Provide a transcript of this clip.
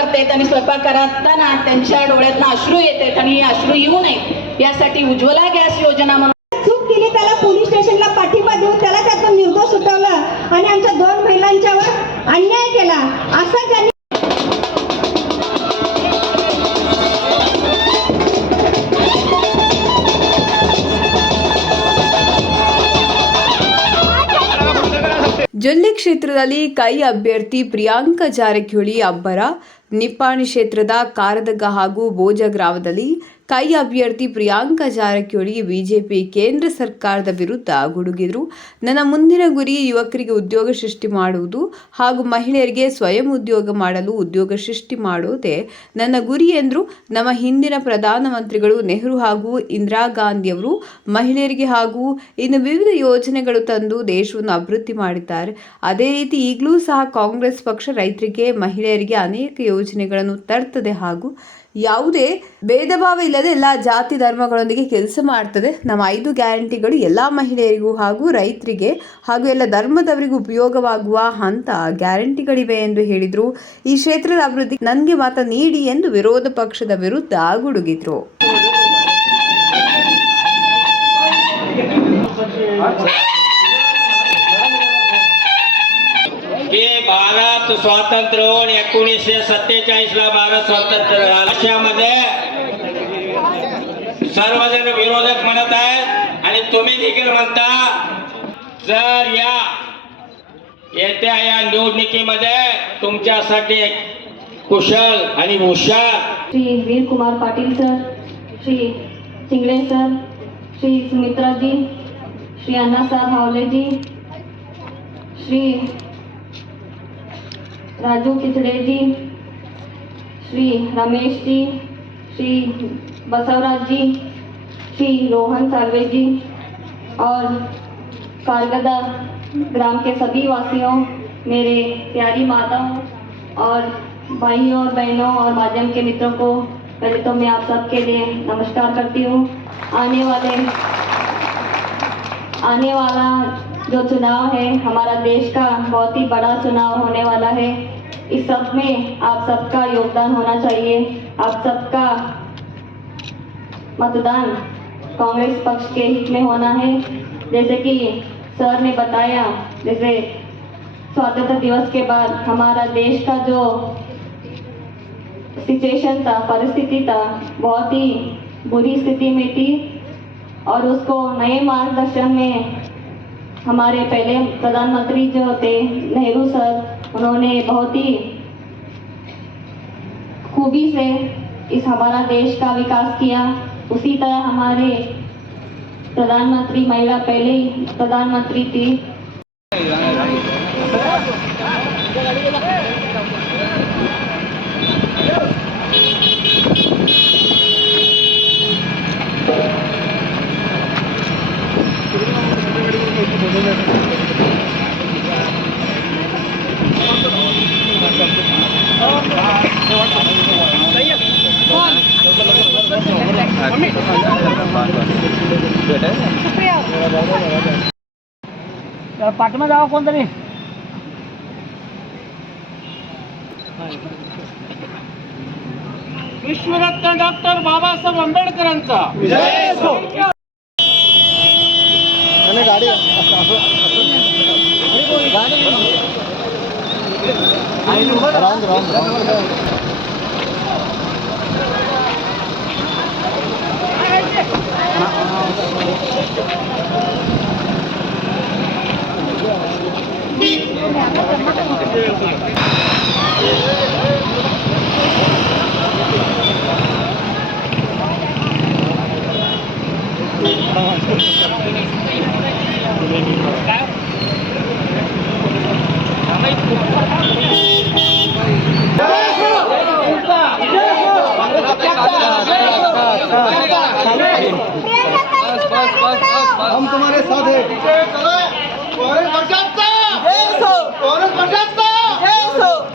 करतायत आणि स्वयंपाक करताना त्यांच्या डोळ्यातनं अश्रू येत आहेत आणि हे अश्रू येऊ नये यासाठी उज्ज्वला गॅस योजना म्हणून ಕ್ಷೇತ್ರದಲ್ಲಿ ಕೈ ಅಭ್ಯರ್ಥಿ ಪ್ರಿಯಾಂಕ ಜಾರಕಿಹೊಳಿ ಅಬ್ಬರ. ನಿಪ್ಪಾಣಿ ಕ್ಷೇತ್ರದ ಕಾರದಗ ಹಾಗೂ ಬೋಜ ಗ್ರಾಮದಲ್ಲಿ ಕೈ ಅಭ್ಯರ್ಥಿ ಪ್ರಿಯಾಂಕಾ ಜಾರಕಿಹೊಳಿ ಬಿಜೆಪಿ ಕೇಂದ್ರ ಸರ್ಕಾರದ ವಿರುದ್ಧ ಗುಡುಗಿದರು. ನನ್ನ ಮುಂದಿನ ಗುರಿ ಯುವಕರಿಗೆ ಉದ್ಯೋಗ ಸೃಷ್ಟಿ ಮಾಡುವುದು ಹಾಗೂ ಮಹಿಳೆಯರಿಗೆ ಸ್ವಯಂ ಉದ್ಯೋಗ ಮಾಡಲು ಉದ್ಯೋಗ ಸೃಷ್ಟಿ ಮಾಡುವುದೇ ನನ್ನ ಗುರಿ ಎಂದರು. ನಮ್ಮ ಹಿಂದಿನ ಪ್ರಧಾನಮಂತ್ರಿಗಳು ನೆಹರು ಹಾಗೂ ಇಂದಿರಾ ಗಾಂಧಿಯವರು ಮಹಿಳೆಯರಿಗೆ ಹಾಗೂ ಇನ್ನು ವಿವಿಧ ಯೋಜನೆಗಳು ತಂದು ದೇಶವನ್ನು ಅಭಿವೃದ್ಧಿ ಮಾಡಿದ್ದಾರೆ. ಅದೇ ರೀತಿ ಈಗಲೂ ಸಹ ಕಾಂಗ್ರೆಸ್ ಪಕ್ಷ ರೈತರಿಗೆ ಮಹಿಳೆಯರಿಗೆ ಅನೇಕ ಯೋಜನೆಗಳನ್ನು ತರ್ತದೆ ಹಾಗೂ ಯಾವುದೇ ಭೇದ ಭಾವ ಇಲ್ಲದೆ ಎಲ್ಲ ಜಾತಿ ಧರ್ಮಗಳೊಂದಿಗೆ ಕೆಲಸ ಮಾಡ್ತದೆ. ನಮ್ಮ ಐದು ಗ್ಯಾರಂಟಿಗಳು ಎಲ್ಲ ಮಹಿಳೆಯರಿಗೂ ಹಾಗೂ ರೈತರಿಗೆ ಹಾಗೂ ಎಲ್ಲ ಧರ್ಮದವರಿಗೂ ಉಪಯೋಗವಾಗುವ ಹಂತ ಗ್ಯಾರಂಟಿಗಳಿವೆ ಎಂದು ಹೇಳಿದರು. ಈ ಕ್ಷೇತ್ರದ ಅಭಿವೃದ್ಧಿ ನನಗೆ ಮಾತ್ರ ನೀಡಿ ಎಂದು ವಿರೋಧ ಪಕ್ಷದ ವಿರುದ್ಧ ಗುಡುಗಿದ್ರು. स्वातंत्र्य होऊन एकोणीसशे सत्तेचाळीस ला भारत स्वातंत्र्य झाला. सर्वजण विरोधक म्हणत आहेत आणि तुम्ही देखील म्हणता जर या येत्या या निवडणुकीमध्ये तुमच्यासाठी कुशल आणि हुशार श्री वीर कुमार पाटील सर श्री चिंगळे सर श्री सुमित्राजी श्री अण्णासाहेब हावलेजी श्री राजू किचड़े जी, श्री रमेश जी, श्री बसवराज जी, श्री रोहन सालवे जी और कारगदा ग्राम के सभी वासियों, मेरे प्यारी माताओं और भाइयों और बहनों और माध्यम के मित्रों को पहले तो मैं आप सबके लिए नमस्कार करती हूँ। आने वाले आने वाला जो चुनाव है, हमारा देश का बहुत ही बड़ा चुनाव होने वाला है। इस सब में आप सबका योगदान होना चाहिए। आप सबका मतदान कांग्रेस पक्ष के हित में होना है। जैसे कि सर ने बताया, जैसे स्वतंत्रता दिवस के बाद हमारा देश का जो सिचुएशन था, परिस्थिति था, बहुत ही बुरी स्थिति में थी। और उसको नए मार्गदर्शन में हमारे पहले प्रधानमंत्री जो थे, नेहरू सर, उन्होंने बहुत ही खूबी से इस हमारा देश का विकास किया। उसी तरह हमारे प्रधानमंत्री महिला पहले प्रधानमंत्री थी। पाठीमा जावं कोणतरी विश्वरत्न डॉक्टर बाबासाहेब आंबेडकरांचा. Wrong wrong wrong हम तुम्हारे साथ हैं।